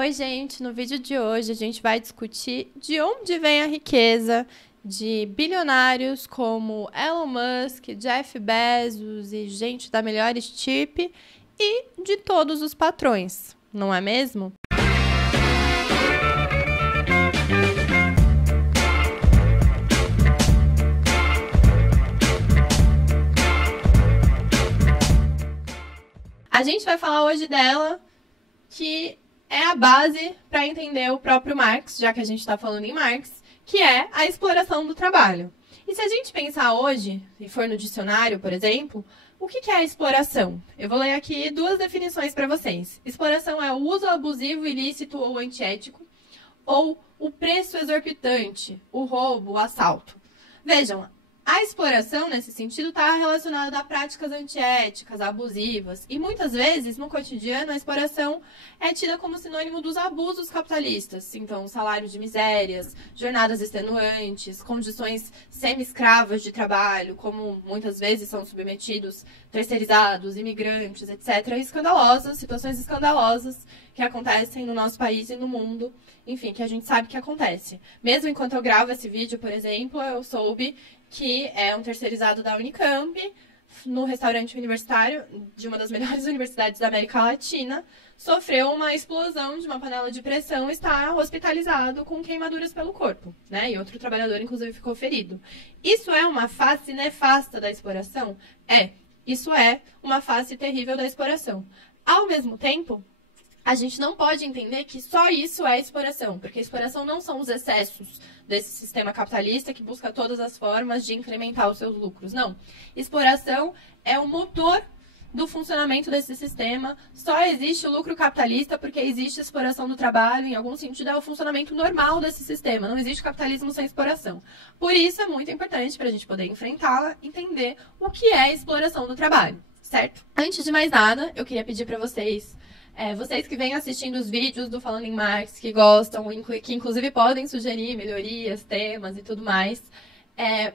Oi, gente! No vídeo de hoje a gente vai discutir de onde vem a riqueza de bilionários como Elon Musk, Jeff Bezos e gente da melhor estirpe e de todos os patrões, não é mesmo? A gente vai falar hoje dela, que é a base para entender o próprio Marx, já que a gente está falando em Marx, que é a exploração do trabalho. E se a gente pensar hoje, e for no dicionário, por exemplo, o que é a exploração? Eu vou ler aqui duas definições para vocês. Exploração é o uso abusivo, ilícito ou antiético, ou o preço exorbitante, o roubo, o assalto. Vejam, a exploração, nesse sentido, está relacionada a práticas antiéticas, abusivas. E muitas vezes, no cotidiano, a exploração é tida como sinônimo dos abusos capitalistas. Então, salários de misérias, jornadas extenuantes, condições semi-escravas de trabalho, como muitas vezes são submetidos terceirizados, imigrantes, etc. Escandalosas, situações escandalosas que acontecem no nosso país e no mundo. Enfim, que a gente sabe que acontece. Mesmo enquanto eu gravo esse vídeo, por exemplo, eu soube que é um terceirizado da Unicamp, no restaurante universitário de uma das melhores universidades da América Latina, sofreu uma explosão de uma panela de pressão e está hospitalizado com queimaduras pelo corpo, né? E outro trabalhador, inclusive, ficou ferido. Isso é uma face nefasta da exploração? Isso é uma face terrível da exploração. Ao mesmo tempo, a gente não pode entender que só isso é exploração, porque exploração não são os excessos desse sistema capitalista que busca todas as formas de incrementar os seus lucros. Não. Exploração é o motor do funcionamento desse sistema. Só existe o lucro capitalista porque existe exploração do trabalho. Em algum sentido, é o funcionamento normal desse sistema. Não existe capitalismo sem exploração. Por isso, é muito importante, para a gente poder enfrentá-la, entender o que é exploração do trabalho, certo? Antes de mais nada, eu queria pedir para vocês... vocês que vêm assistindo os vídeos do Falando em Marx, que gostam, que inclusive podem sugerir melhorias, temas e tudo mais.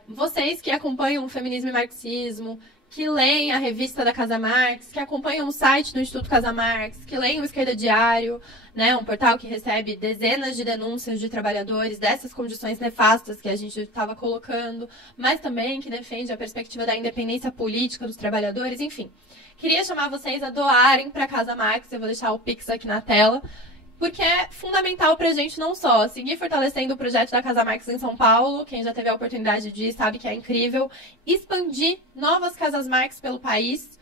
Vocês que acompanham o feminismo e marxismo, que leem a revista da Casa Marx, que acompanham o site do Instituto Casa Marx, que leem o Esquerda Diário, né, um portal que recebe dezenas de denúncias de trabalhadores dessas condições nefastas que a gente estava colocando, mas também que defende a perspectiva da independência política dos trabalhadores, enfim. Queria chamar vocês a doarem para a Casa Marx, eu vou deixar o Pix aqui na tela, porque é fundamental para a gente não só seguir fortalecendo o projeto da Casa Marx em São Paulo, quem já teve a oportunidade de ir sabe que é incrível, expandir novas Casas Marx pelo país,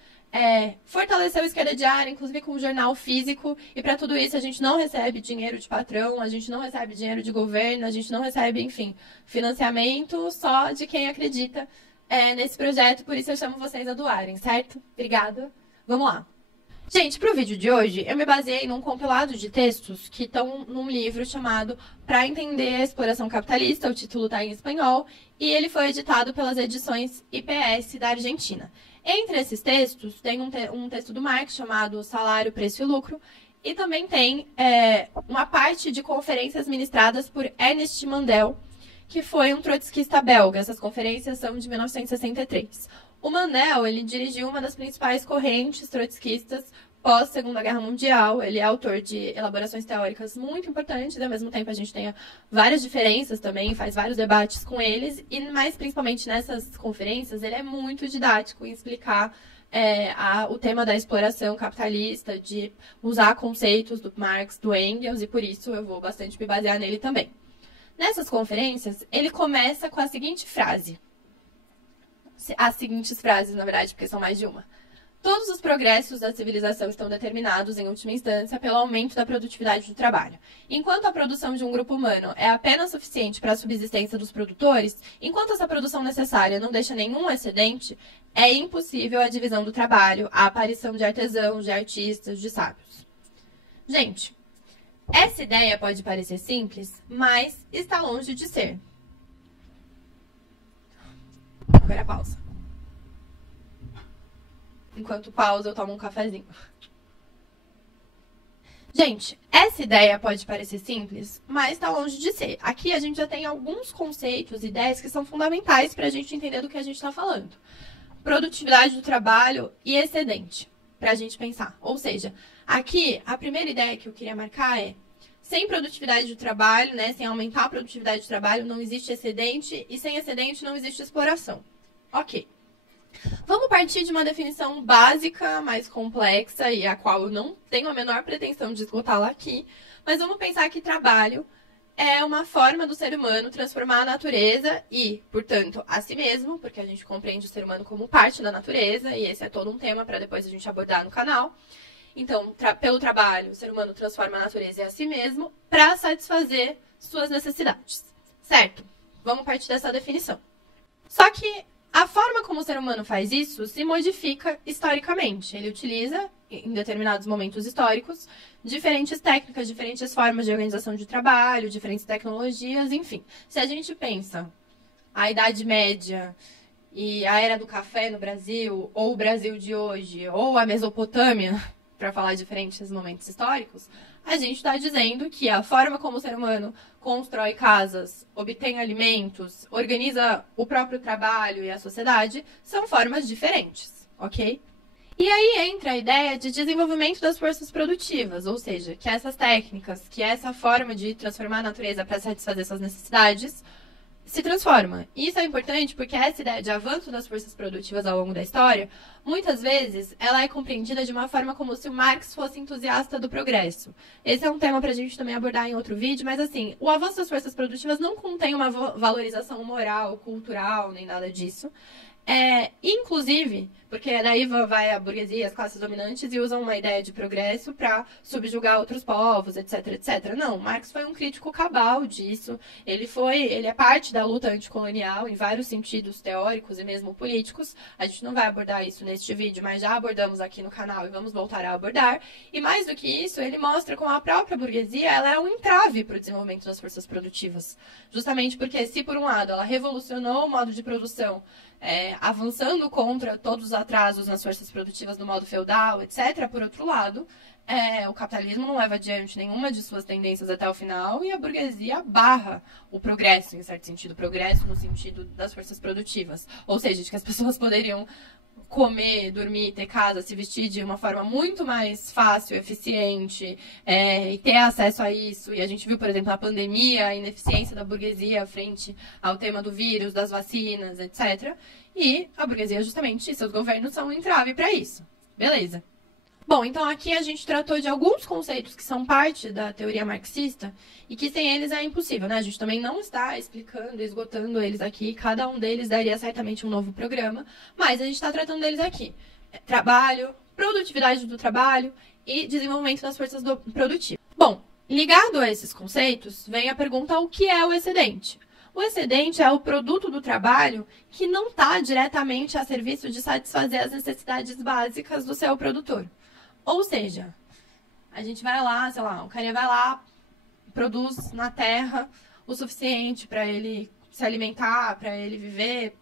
fortalecer o Esquerda Diária, inclusive com o jornal físico, e para tudo isso a gente não recebe dinheiro de patrão, a gente não recebe dinheiro de governo, a gente não recebe, enfim, financiamento só de quem acredita nesse projeto, por isso eu chamo vocês a doarem, certo? Obrigada. Vamos lá. Gente, para o vídeo de hoje, eu me baseei num compilado de textos que estão num livro chamado Para Entender a Exploração Capitalista, o título está em espanhol, e ele foi editado pelas edições IPS da Argentina. Entre esses textos, tem um texto do Marx chamado Salário, Preço e Lucro, e também tem uma parte de conferências ministradas por Ernest Mandel, que foi um trotskista belga. Essas conferências são de 1963. O Mandel, ele dirigiu uma das principais correntes trotskistas pós-Segunda Guerra Mundial. Ele é autor de elaborações teóricas muito importantes, e ao mesmo tempo a gente tem várias diferenças também, faz vários debates com eles, e mais principalmente nessas conferências, ele é muito didático em explicar o tema da exploração capitalista, de usar conceitos do Marx, do Engels, e por isso eu vou bastante me basear nele também. Nessas conferências, ele começa com a seguinte frase. As seguintes frases, na verdade, porque são mais de uma. Todos os progressos da civilização estão determinados, em última instância, pelo aumento da produtividade do trabalho. Enquanto a produção de um grupo humano é apenas suficiente para a subsistência dos produtores, enquanto essa produção necessária não deixa nenhum excedente, é impossível a divisão do trabalho, a aparição de artesãos, de artistas, de sábios. Gente, essa ideia pode parecer simples, mas está longe de ser. Agora pausa. Enquanto pausa, eu tomo um cafezinho. Gente, essa ideia pode parecer simples, mas está longe de ser. Aqui a gente já tem alguns conceitos, ideias que são fundamentais para a gente entender do que a gente está falando. Produtividade do trabalho e excedente, para a gente pensar. Ou seja, aqui a primeira ideia que eu queria marcar é: sem produtividade de trabalho, né, sem aumentar a produtividade de trabalho, não existe excedente, e sem excedente não existe exploração. Ok. Vamos partir de uma definição básica, mais complexa, e a qual eu não tenho a menor pretensão de esgotá-la aqui, mas vamos pensar que trabalho é uma forma do ser humano transformar a natureza e, portanto, a si mesmo, porque a gente compreende o ser humano como parte da natureza, e esse é todo um tema para depois a gente abordar no canal. Então, pelo trabalho, o ser humano transforma a natureza e a si mesmo para satisfazer suas necessidades, certo? Vamos partir dessa definição. Só que a forma como o ser humano faz isso se modifica historicamente. Ele utiliza, em determinados momentos históricos, diferentes técnicas, diferentes formas de organização de trabalho, diferentes tecnologias, enfim. Se a gente pensa a Idade Média e a Era do Café no Brasil, ou o Brasil de hoje, ou a Mesopotâmia, para falar diferentes momentos históricos, a gente está dizendo que a forma como o ser humano constrói casas, obtém alimentos, organiza o próprio trabalho e a sociedade são formas diferentes, ok? E aí entra a ideia de desenvolvimento das forças produtivas, ou seja, que essas técnicas, que essa forma de transformar a natureza para satisfazer suas necessidades se transforma. E isso é importante porque essa ideia de avanço das forças produtivas ao longo da história, muitas vezes, ela é compreendida de uma forma como se o Marx fosse entusiasta do progresso. Esse é um tema para a gente também abordar em outro vídeo, mas assim, o avanço das forças produtivas não contém uma valorização moral, cultural, nem nada disso. Inclusive, porque daí vai a burguesia e as classes dominantes e usam uma ideia de progresso para subjugar outros povos, etc, etc. Não, Marx foi um crítico cabal disso. Ele é parte da luta anticolonial em vários sentidos teóricos e mesmo políticos. A gente não vai abordar isso neste vídeo, mas já abordamos aqui no canal e vamos voltar a abordar. E mais do que isso, ele mostra como a própria burguesia ela é um entrave para o desenvolvimento das forças produtivas. Justamente porque, se por um lado ela revolucionou o modo de produção, avançando contra todos os atrasos nas forças produtivas do modo feudal, etc. Por outro lado, o capitalismo não leva adiante nenhuma de suas tendências até o final e a burguesia barra o progresso, em certo sentido. Progresso no sentido das forças produtivas. Ou seja, de que as pessoas poderiam comer, dormir, ter casa, se vestir de uma forma muito mais fácil, eficiente, e ter acesso a isso. E a gente viu, por exemplo, na pandemia, a ineficiência da burguesia frente ao tema do vírus, das vacinas, etc. E a burguesia, justamente, seus governos são um entrave para isso. Beleza. Bom, então aqui a gente tratou de alguns conceitos que são parte da teoria marxista e que sem eles é impossível, né? A gente também não está explicando, esgotando eles aqui, cada um deles daria certamente um novo programa, mas a gente está tratando deles aqui. Trabalho, produtividade do trabalho e desenvolvimento das forças produtivas. Bom, ligado a esses conceitos, vem a pergunta: o que é o excedente? O excedente é o produto do trabalho que não está diretamente a serviço de satisfazer as necessidades básicas do seu produtor. Ou seja, a gente vai lá, sei lá, o carinha vai lá, produz na terra o suficiente para ele se alimentar, para ele viver,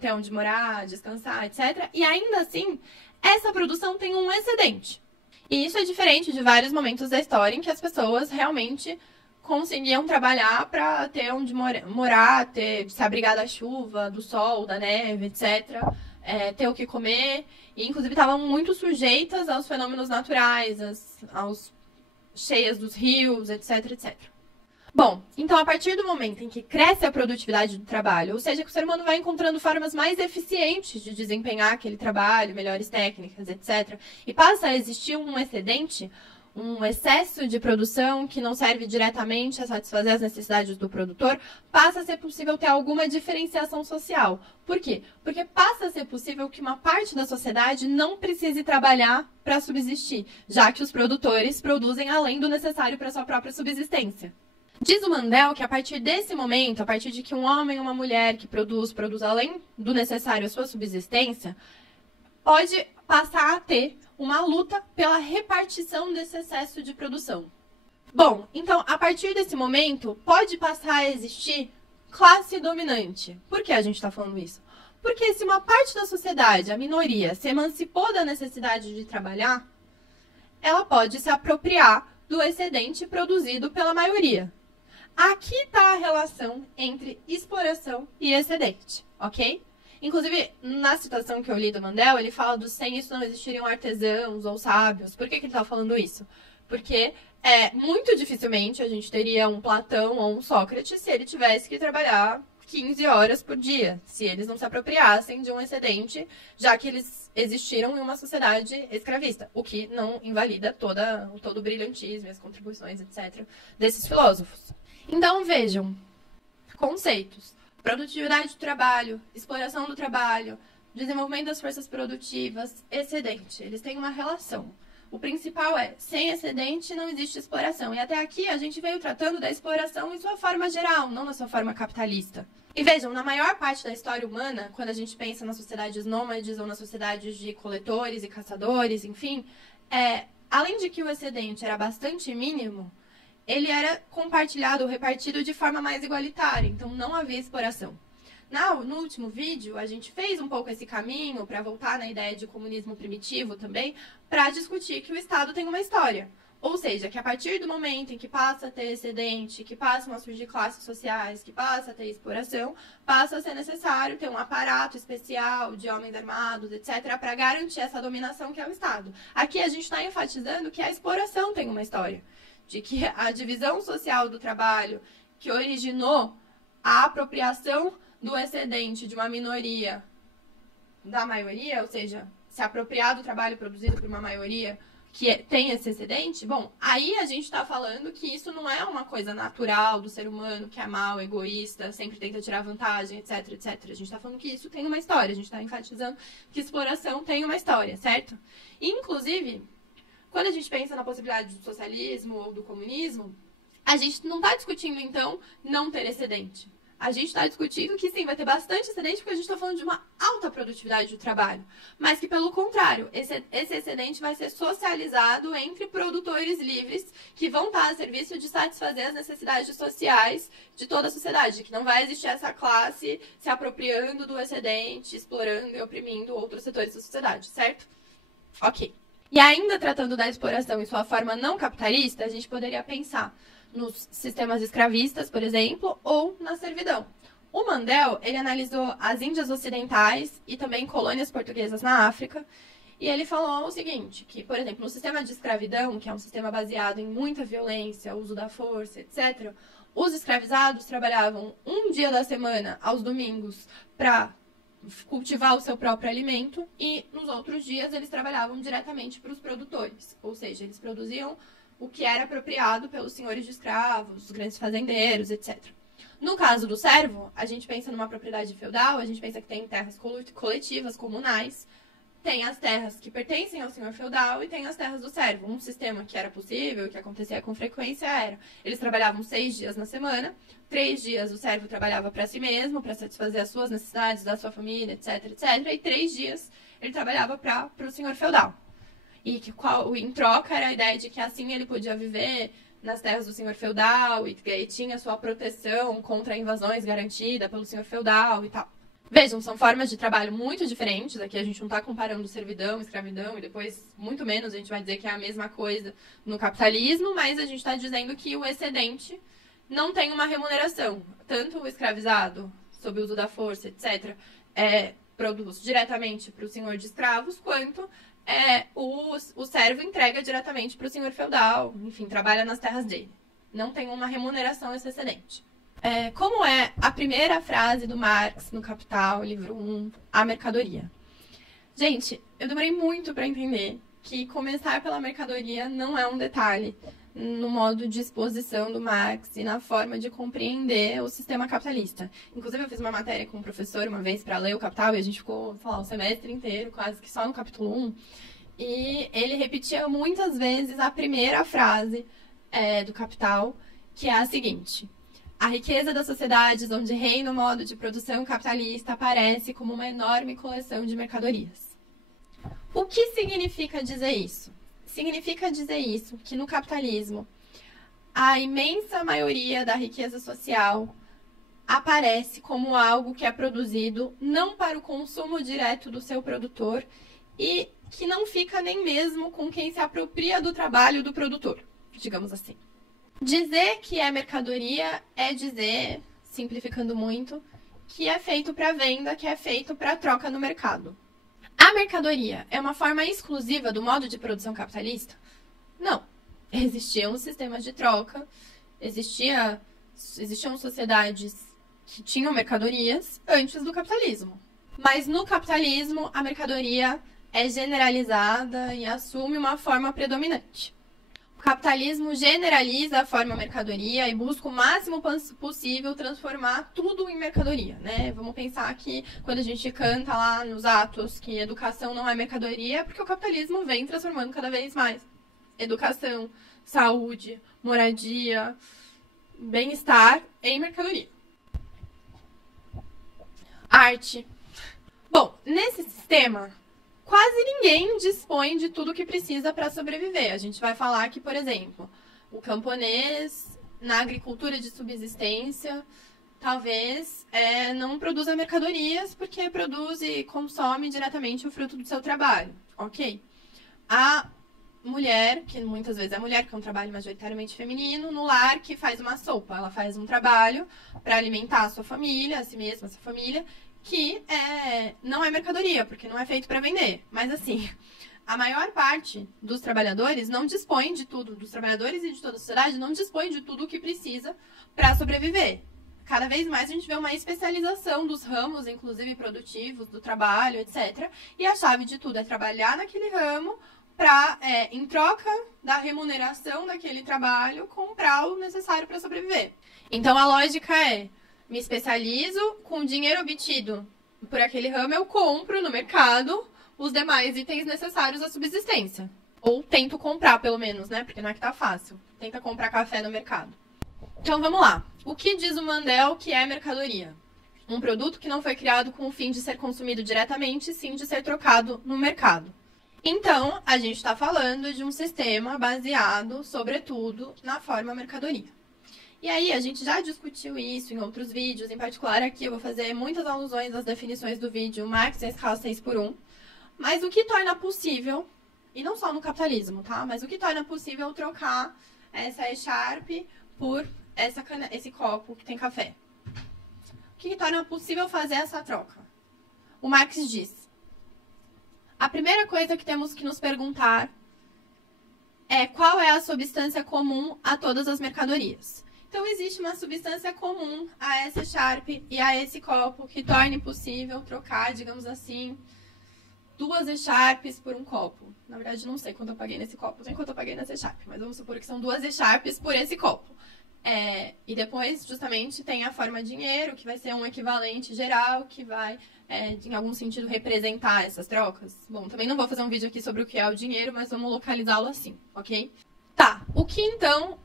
ter onde morar, descansar, etc. E ainda assim, essa produção tem um excedente. E isso é diferente de vários momentos da história em que as pessoas realmente conseguiam trabalhar para ter onde morar, se abrigar da chuva, do sol, da neve, etc., ter o que comer, e inclusive estavam muito sujeitas aos fenômenos naturais, aos cheias dos rios, etc, etc. Bom, então a partir do momento em que cresce a produtividade do trabalho, ou seja, que o ser humano vai encontrando formas mais eficientes de desempenhar aquele trabalho, melhores técnicas, etc., e passa a existir um excedente, um excesso de produção que não serve diretamente a satisfazer as necessidades do produtor, passa a ser possível ter alguma diferenciação social. Por quê? Porque passa a ser possível que uma parte da sociedade não precise trabalhar para subsistir, já que os produtores produzem além do necessário para sua própria subsistência. Diz o Mandel que a partir desse momento, a partir de que um homem ou uma mulher que produz além do necessário à sua subsistência, pode passar a ter uma luta pela repartição desse excesso de produção. Bom, então, a partir desse momento, pode passar a existir classe dominante. Por que a gente está falando isso? Porque se uma parte da sociedade, a minoria, se emancipou da necessidade de trabalhar, ela pode se apropriar do excedente produzido pela maioria. Aqui está a relação entre exploração e excedente, ok? Inclusive, na citação que eu li do Mandel, ele fala sem isso não existiriam artesãos ou sábios. Por que ele está falando isso? Porque Muito dificilmente a gente teria um Platão ou um Sócrates se ele tivesse que trabalhar 15 horas por dia, se eles não se apropriassem de um excedente, já que eles existiram em uma sociedade escravista, o que não invalida todo o brilhantismo e as contribuições, etc., desses filósofos. Então, vejam, conceitos: produtividade do trabalho, exploração do trabalho, desenvolvimento das forças produtivas, excedente. Eles têm uma relação. O principal é, sem excedente não existe exploração. E até aqui a gente veio tratando da exploração em sua forma geral, não na sua forma capitalista. E vejam, na maior parte da história humana, quando a gente pensa nas sociedades nômades ou nas sociedades de coletores e caçadores, enfim, além de que o excedente era bastante mínimo, ele era compartilhado ou repartido de forma mais igualitária, então não havia exploração. No último vídeo, a gente fez um pouco esse caminho para voltar na ideia de comunismo primitivo também, para discutir que o Estado tem uma história. Ou seja, que a partir do momento em que passa a ter excedente, que passam a surgir classes sociais, que passa a ter exploração, passa a ser necessário ter um aparato especial de homens armados, etc., para garantir essa dominação que é o Estado. Aqui a gente está enfatizando que a exploração tem uma história, de que a divisão social do trabalho que originou a apropriação do excedente de uma minoria da maioria, ou seja, se apropriar do trabalho produzido por uma maioria que tem esse excedente, bom, aí a gente está falando que isso não é uma coisa natural do ser humano, que é mau, egoísta, sempre tenta tirar vantagem, etc, etc. A gente está falando que isso tem uma história, a gente está enfatizando que exploração tem uma história, certo? E, inclusive, quando a gente pensa na possibilidade do socialismo ou do comunismo, a gente não está discutindo, então, não ter excedente. A gente está discutindo que sim, vai ter bastante excedente porque a gente está falando de uma alta produtividade do trabalho. Mas que, pelo contrário, esse excedente vai ser socializado entre produtores livres que vão estar a serviço de satisfazer as necessidades sociais de toda a sociedade. Que não vai existir essa classe se apropriando do excedente, explorando e oprimindo outros setores da sociedade, certo? Ok. E ainda tratando da exploração em sua forma não capitalista, a gente poderia pensar nos sistemas escravistas, por exemplo, ou na servidão. O Mandel, ele analisou as Índias Ocidentais e também colônias portuguesas na África, e ele falou o seguinte, que, por exemplo, no sistema de escravidão, que é um sistema baseado em muita violência, uso da força, etc., os escravizados trabalhavam um dia da semana, aos domingos, para cultivar o seu próprio alimento, e nos outros dias eles trabalhavam diretamente para os produtores, ou seja, eles produziam o que era apropriado pelos senhores de escravos, os grandes fazendeiros, etc. No caso do servo, a gente pensa numa propriedade feudal, a gente pensa que tem terras coletivas, comunais, tem as terras que pertencem ao senhor feudal e tem as terras do servo. Um sistema que era possível, que acontecia com frequência, era: eles trabalhavam 6 dias na semana, 3 dias o servo trabalhava para si mesmo, para satisfazer as suas necessidades, da sua família, etc, etc, e 3 dias ele trabalhava para o senhor feudal. E que em troca era a ideia de que assim ele podia viver nas terras do senhor feudal e tinha sua proteção contra invasões garantida pelo senhor feudal e tal. Vejam, são formas de trabalho muito diferentes. Aqui a gente não está comparando servidão, escravidão, e depois, muito menos, a gente vai dizer que é a mesma coisa no capitalismo, mas a gente está dizendo que o excedente não tem uma remuneração. Tanto o escravizado, sob o uso da força, etc., produz diretamente para o senhor de escravos, quanto o servo entrega diretamente para o senhor feudal, enfim, trabalha nas terras dele. Não tem uma remuneração esse excedente. Como é a primeira frase do Marx no Capital, livro 1, a mercadoria? Gente, eu demorei muito para entender que começar pela mercadoria não é um detalhe no modo de exposição do Marx e na forma de compreender o sistema capitalista. Inclusive, eu fiz uma matéria com um professor uma vez para ler o Capital e a gente ficou, sei lá, o semestre inteiro, quase que só no capítulo 1. E ele repetia muitas vezes a primeira frase do Capital, que é a seguinte: a riqueza das sociedades onde reina o modo de produção capitalista aparece como uma enorme coleção de mercadorias. O que significa dizer isso? Significa dizer isso, que no capitalismo, a imensa maioria da riqueza social aparece como algo que é produzido não para o consumo direto do seu produtor e que não fica nem mesmo com quem se apropria do trabalho do produtor, digamos assim. Dizer que é mercadoria é dizer, simplificando muito, que é feito para venda, que é feito para troca no mercado. A mercadoria é uma forma exclusiva do modo de produção capitalista? Não. existiam sistemas de troca, existiam sociedades que tinham mercadorias antes do capitalismo. Mas no capitalismo, a mercadoria é generalizada e assume uma forma predominante. O capitalismo generaliza a forma mercadoria e busca o máximo possível transformar tudo em mercadoria, né? Vamos pensar que quando a gente canta lá nos atos que educação não é mercadoria, é porque o capitalismo vem transformando cada vez mais educação, saúde, moradia, bem-estar em mercadoria. Arte. Bom, nesse sistema, quase ninguém dispõe de tudo que precisa para sobreviver. A gente vai falar que, por exemplo, o camponês, na agricultura de subsistência, talvez não produza mercadorias porque produz e consome diretamente o fruto do seu trabalho, ok? A mulher, que muitas vezes é mulher, que é um trabalho majoritariamente feminino, no lar que faz uma sopa. Ela faz um trabalho para alimentar a sua família, a si mesma, a sua família, que não é mercadoria, porque não é feito para vender. Mas assim, a maior parte dos trabalhadores não dispõe de tudo, dos trabalhadores e de toda a sociedade não dispõe de tudo o que precisa para sobreviver. Cada vez mais a gente vê uma especialização dos ramos, inclusive produtivos, do trabalho, etc. E a chave de tudo é trabalhar naquele ramo para, em troca da remuneração daquele trabalho, comprar o necessário para sobreviver. Então a lógica é: me especializo, com o dinheiro obtido por aquele ramo, eu compro no mercado os demais itens necessários à subsistência. Ou tento comprar, pelo menos, né? Porque não é que tá fácil. Tenta comprar café no mercado. Então, vamos lá. O que diz o Mandel que é mercadoria? Um produto que não foi criado com o fim de ser consumido diretamente, sim de ser trocado no mercado. Então, a gente está falando de um sistema baseado, sobretudo, na forma mercadoria. E aí, a gente já discutiu isso em outros vídeos, em particular aqui eu vou fazer muitas alusões às definições do vídeo Marx e a escala 6x1. Mas o que torna possível, e não só no capitalismo, tá? Mas o que torna possível trocar essa echarp por esse copo que tem café? O que torna possível fazer essa troca? O Marx diz: a primeira coisa que temos que nos perguntar é qual é a substância comum a todas as mercadorias. Então, existe uma substância comum a essa echarp e a esse copo que torne possível trocar, digamos assim, 2 echarpes por um copo. Na verdade, não sei quanto eu paguei nesse copo, nem quanto eu paguei nessa echarp, mas vamos supor que são 2 echarpes por esse copo. E depois, justamente, tem a forma dinheiro, que vai ser um equivalente geral, que vai, em algum sentido, representar essas trocas. Bom, também não vou fazer um vídeo aqui sobre o que é o dinheiro, mas vamos localizá-lo assim, ok? Tá,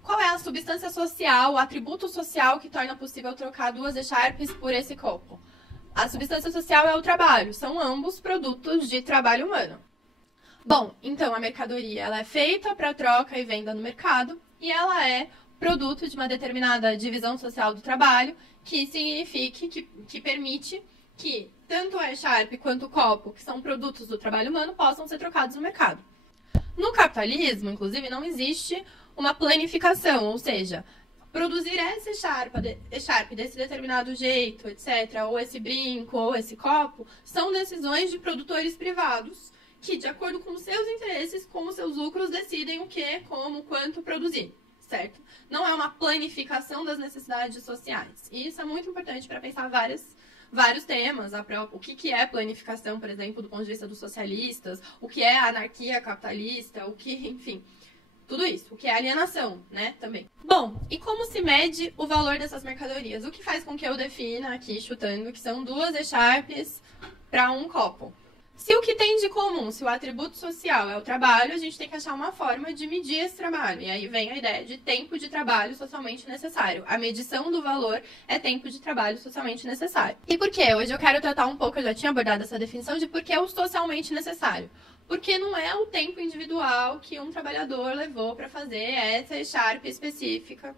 qual é a substância social, o atributo social que torna possível trocar 2 echarpes por esse copo? A substância social é o trabalho, são ambos produtos de trabalho humano. Bom, então a mercadoria ela é feita para troca e venda no mercado e ela é produto de uma determinada divisão social do trabalho que signifique, que permite que tanto a echarp quanto o copo, que são produtos do trabalho humano, possam ser trocados no mercado. No capitalismo, inclusive, não existe uma planificação, ou seja, produzir essa echarp desse determinado jeito, etc., ou esse brinco, ou esse copo, são decisões de produtores privados que, de acordo com os seus interesses, com os seus lucros, decidem o que, como, quanto produzir, certo? Não é uma planificação das necessidades sociais. E isso é muito importante para pensar vários temas, o que é planificação, por exemplo, do ponto de vista dos socialistas, o que é anarquia capitalista, enfim, tudo isso, o que é alienação, né, também. Bom, e como se mede o valor dessas mercadorias? O que faz com que eu defina aqui, chutando, que são 2 echarpes para um copo? Se o que tem de comum, se o atributo social é o trabalho, a gente tem que achar uma forma de medir esse trabalho. E aí vem a ideia de tempo de trabalho socialmente necessário. A medição do valor é tempo de trabalho socialmente necessário. E por quê? Hoje eu quero tratar um pouco, eu já tinha abordado essa definição de por que é o socialmente necessário. Porque não é o tempo individual que um trabalhador levou para fazer essa echarpe específica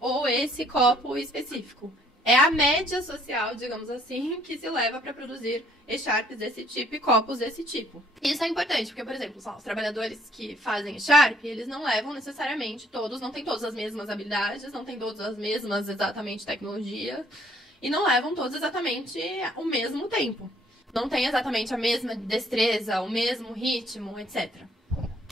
ou esse copo específico. É a média social, digamos assim, que se leva para produzir echarpes desse tipo e copos desse tipo. Isso é importante, porque, por exemplo, os trabalhadores que fazem echarpe, eles não levam necessariamente não têm todas as mesmas habilidades, não têm todas as mesmas exatamente tecnologias, e não levam todos exatamente o mesmo tempo. Não tem exatamente a mesma destreza, o mesmo ritmo, etc.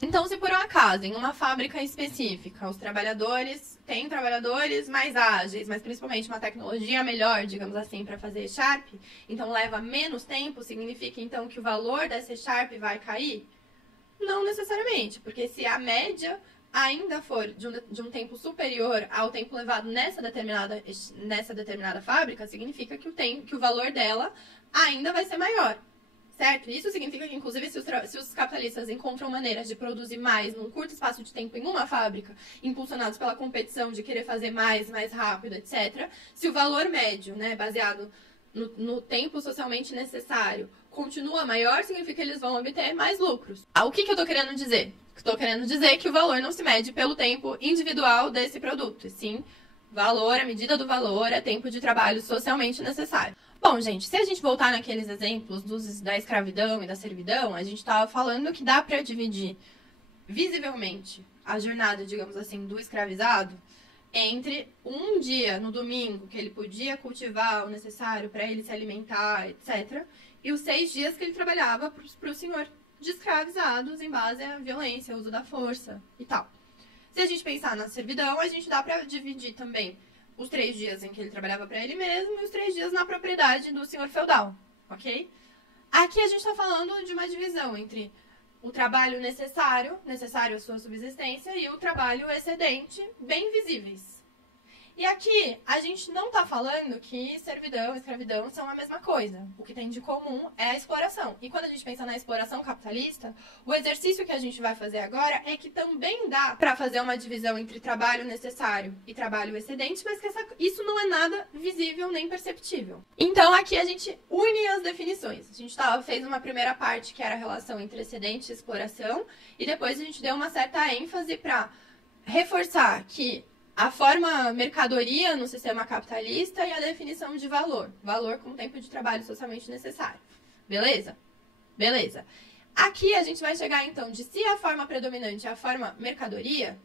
Então, se por um acaso, em uma fábrica específica, os trabalhadores têm trabalhadores mais ágeis, mas principalmente uma tecnologia melhor, digamos assim, para fazer E-Sharp, então leva menos tempo, significa então que o valor dessa E-Sharp vai cair? Não necessariamente, porque se a média ainda for de um tempo superior ao tempo levado nessa determinada fábrica, significa que o valor dela ainda vai ser maior. Certo? Isso significa que, inclusive, se os capitalistas encontram maneiras de produzir mais num curto espaço de tempo em uma fábrica, impulsionados pela competição de querer fazer mais rápido, etc., se o valor médio, né, baseado no tempo socialmente necessário, continua maior, significa que eles vão obter mais lucros. O que eu estou querendo dizer? Estou querendo dizer que o valor não se mede pelo tempo individual desse produto, e sim, a medida do valor é tempo de trabalho socialmente necessário. Bom, gente, se a gente voltar naqueles exemplos da escravidão e da servidão, a gente estava falando que dá para dividir visivelmente a jornada, digamos assim, do escravizado entre um dia no domingo que ele podia cultivar o necessário para ele se alimentar, etc., e os 6 dias que ele trabalhava para o senhor de escravizados em base à violência, uso da força e tal. Se a gente pensar na servidão, a gente dá para dividir também os 3 dias em que ele trabalhava para ele mesmo e os 3 dias na propriedade do senhor feudal, ok? Aqui a gente está falando de uma divisão entre o trabalho necessário à sua subsistência, e o trabalho excedente, bem visíveis. E aqui a gente não está falando que servidão e escravidão são a mesma coisa. O que tem de comum é a exploração. E quando a gente pensa na exploração capitalista, o exercício que a gente vai fazer agora é que também dá para fazer uma divisão entre trabalho necessário e trabalho excedente, mas que isso não é nada visível nem perceptível. Então aqui a gente une as definições. A gente fez uma primeira parte que era a relação entre excedente e exploração, e depois a gente deu uma certa ênfase para reforçar que a forma mercadoria no sistema capitalista e a definição de valor. Valor como tempo de trabalho socialmente necessário. Beleza? Beleza. Aqui a gente vai chegar, então, de se a forma predominante é a forma mercadoria,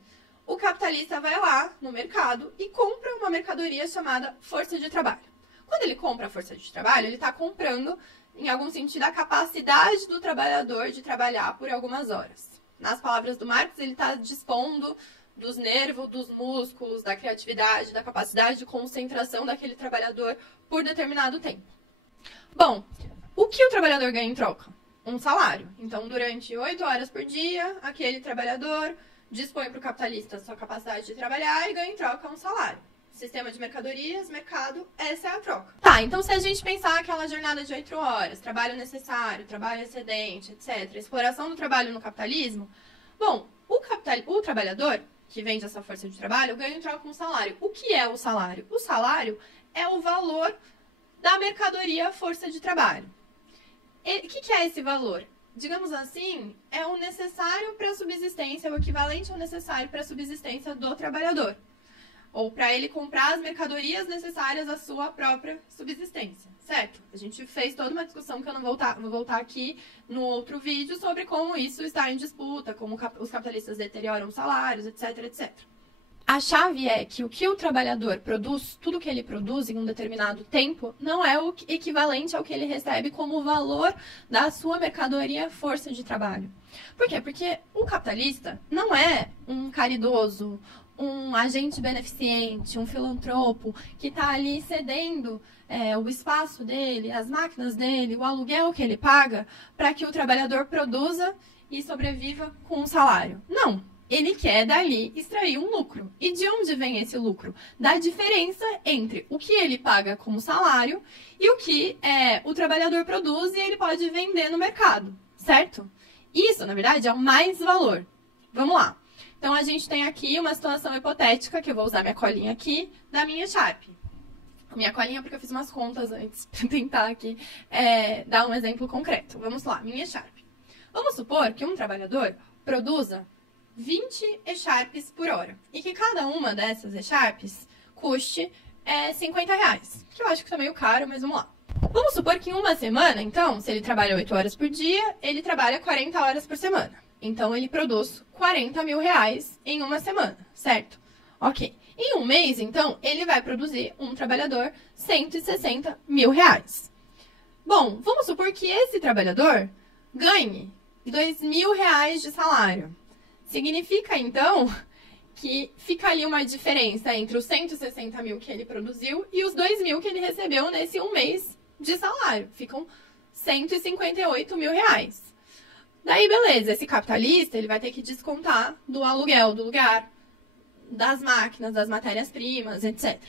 o capitalista vai lá no mercado e compra uma mercadoria chamada força de trabalho. Quando ele compra a força de trabalho, ele está comprando, em algum sentido, a capacidade do trabalhador de trabalhar por algumas horas. Nas palavras do Marx, ele está dispondo dos nervos, dos músculos, da criatividade, da capacidade de concentração daquele trabalhador por determinado tempo. Bom, o que o trabalhador ganha em troca? Um salário. Então, durante 8 horas por dia, aquele trabalhador dispõe para o capitalista a sua capacidade de trabalhar e ganha em troca um salário. Sistema de mercadorias, mercado, essa é a troca. Tá, então se a gente pensar aquela jornada de 8 horas, trabalho necessário, trabalho excedente, etc., exploração do trabalho no capitalismo, bom, o trabalhador que vende essa força de trabalho, ganha em troca um salário. O que é o salário? O salário é o valor da mercadoria força de trabalho. O que é esse valor? Digamos assim, é o necessário para a subsistência, o equivalente ao necessário para a subsistência do trabalhador. Ou para ele comprar as mercadorias necessárias à sua própria subsistência, certo? A gente fez toda uma discussão que eu não vou voltar aqui no outro vídeo sobre como isso está em disputa, como os capitalistas deterioram os salários, etc, etc. A chave é que o trabalhador produz, tudo que ele produz em um determinado tempo, não é o equivalente ao que ele recebe como valor da sua mercadoria força de trabalho. Por quê? Porque o capitalista não é um caridoso, um agente beneficente, um filantropo que está ali cedendo o espaço dele, as máquinas dele, o aluguel que ele paga para que o trabalhador produza e sobreviva com um salário. Não. Ele quer dali extrair um lucro. E de onde vem esse lucro? Da diferença entre o que ele paga como salário e o que o trabalhador produz e ele pode vender no mercado, certo? Isso, na verdade, é o mais valor. Vamos lá. Então, a gente tem aqui uma situação hipotética, que eu vou usar minha colinha aqui, da minha Sharp. Minha colinha porque eu fiz umas contas antes, para tentar aqui dar um exemplo concreto. Vamos lá, minha Sharp. Vamos supor que um trabalhador produza 20 E-Sharps por hora. E que cada uma dessas E-Sharps custe 50 reais. Que eu acho que tá meio caro, mas vamos lá. Vamos supor que em uma semana, então, se ele trabalha 8 horas por dia, ele trabalha 40 horas por semana. Então, ele produz 40 mil reais em uma semana, certo? Ok. Em um mês, então, ele vai produzir, um trabalhador, 160 mil reais. Bom, vamos supor que esse trabalhador ganhe 2 mil reais de salário. Significa, então, que fica ali uma diferença entre os 160 mil que ele produziu e os 2 mil que ele recebeu nesse um mês de salário. Ficam 158 mil reais. Daí, beleza, esse capitalista ele vai ter que descontar do aluguel do lugar, das máquinas, das matérias-primas, etc.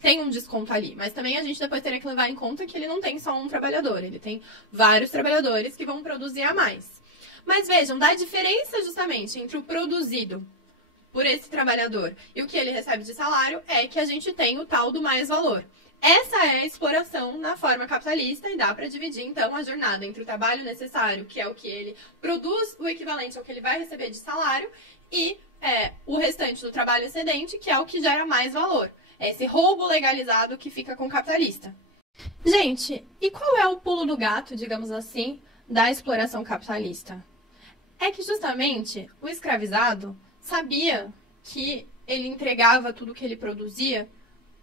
Tem um desconto ali, mas também a gente depois teria que levar em conta que ele não tem só um trabalhador, ele tem vários trabalhadores que vão produzir a mais. Mas vejam, da diferença justamente entre o produzido por esse trabalhador e o que ele recebe de salário é que a gente tem o tal do mais-valor. Essa é a exploração na forma capitalista e dá para dividir, então, a jornada entre o trabalho necessário, que é o que ele produz, o equivalente ao que ele vai receber de salário, e o restante do trabalho excedente, que é o que gera mais valor. É esse roubo legalizado que fica com o capitalista. Gente, e qual é o pulo do gato, digamos assim, da exploração capitalista? É que justamente o escravizado sabia que ele entregava tudo que ele produzia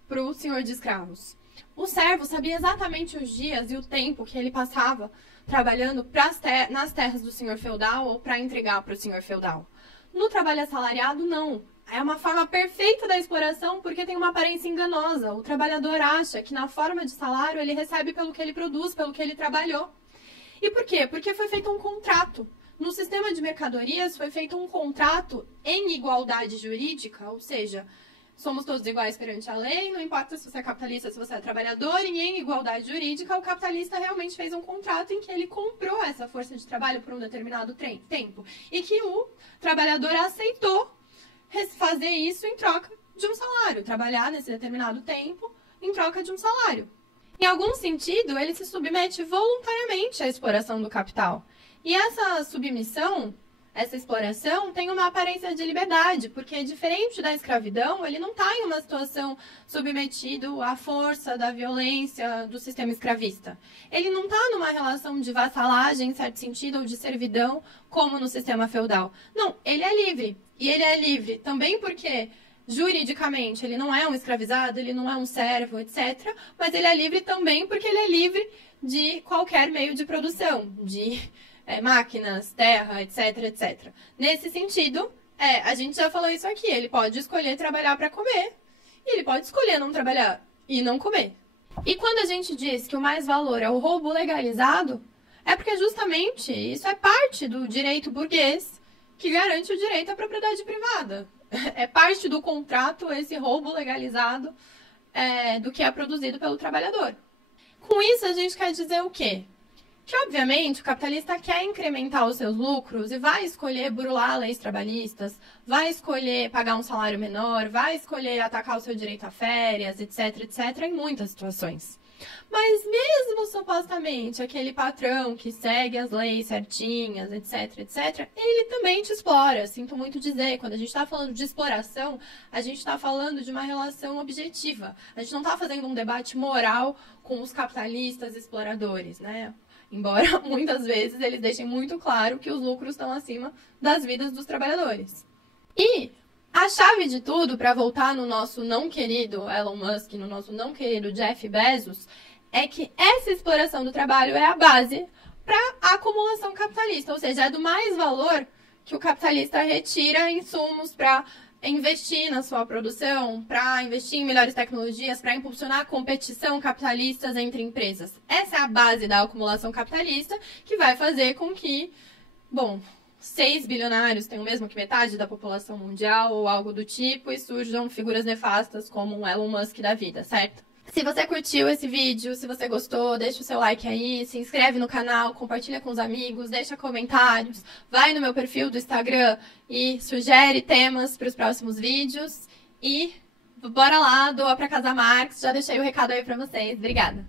para o senhor de escravos. O servo sabia exatamente os dias e o tempo que ele passava trabalhando nas terras do senhor feudal ou para entregar para o senhor feudal. No trabalho assalariado, não. É uma forma perfeita da exploração porque tem uma aparência enganosa. O trabalhador acha que na forma de salário ele recebe pelo que ele produz, pelo que ele trabalhou. E por quê? Porque foi feito um contrato. No sistema de mercadorias foi feito um contrato em igualdade jurídica, ou seja, somos todos iguais perante a lei, não importa se você é capitalista, se você é trabalhador, e em igualdade jurídica, o capitalista realmente fez um contrato em que ele comprou essa força de trabalho por um determinado tempo. E que o trabalhador aceitou fazer isso em troca de um salário, trabalhar nesse determinado tempo em troca de um salário. Em algum sentido, ele se submete voluntariamente à exploração do capital. E essa submissão, essa exploração, tem uma aparência de liberdade, porque diferente da escravidão, ele não está em uma situação submetido à força da violência do sistema escravista. Ele não está numa relação de vassalagem, em certo sentido, ou de servidão, como no sistema feudal. Não, ele é livre. E ele é livre também porque, juridicamente, ele não é um escravizado, ele não é um servo, etc. Mas ele é livre também porque ele é livre de qualquer meio de produção, de máquinas, terra, etc, etc. Nesse sentido, a gente já falou isso aqui, ele pode escolher trabalhar para comer, e ele pode escolher não trabalhar e não comer. E quando a gente diz que o mais-valor é o roubo legalizado, é porque justamente isso é parte do direito burguês que garante o direito à propriedade privada. É parte do contrato esse roubo legalizado do que é produzido pelo trabalhador. Com isso, a gente quer dizer o quê? Que, obviamente, o capitalista quer incrementar os seus lucros e vai escolher burular leis trabalhistas, vai escolher pagar um salário menor, vai escolher atacar o seu direito a férias, etc, etc, em muitas situações. Mas mesmo supostamente aquele patrão que segue as leis certinhas, etc, etc, ele também te explora. Sinto muito dizer, quando a gente está falando de exploração, a gente está falando de uma relação objetiva. A gente não está fazendo um debate moral com os capitalistas exploradores, né? Embora muitas vezes eles deixem muito claro que os lucros estão acima das vidas dos trabalhadores. E a chave de tudo, para voltar no nosso não querido Elon Musk, no nosso não querido Jeff Bezos, é que essa exploração do trabalho é a base para a acumulação capitalista, ou seja, é do mais valor que o capitalista retira insumos para investir na sua produção, para investir em melhores tecnologias, para impulsionar a competição capitalista entre empresas. Essa é a base da acumulação capitalista que vai fazer com que, 6 bilionários tenham mesmo que metade da população mundial ou algo do tipo e surjam figuras nefastas como um Elon Musk da vida, certo? Se você curtiu esse vídeo, se você gostou, deixa o seu like aí, se inscreve no canal, compartilha com os amigos, deixa comentários, vai no meu perfil do Instagram e sugere temas para os próximos vídeos. E bora lá, doa para Casa Marx, já deixei o recado aí para vocês. Obrigada!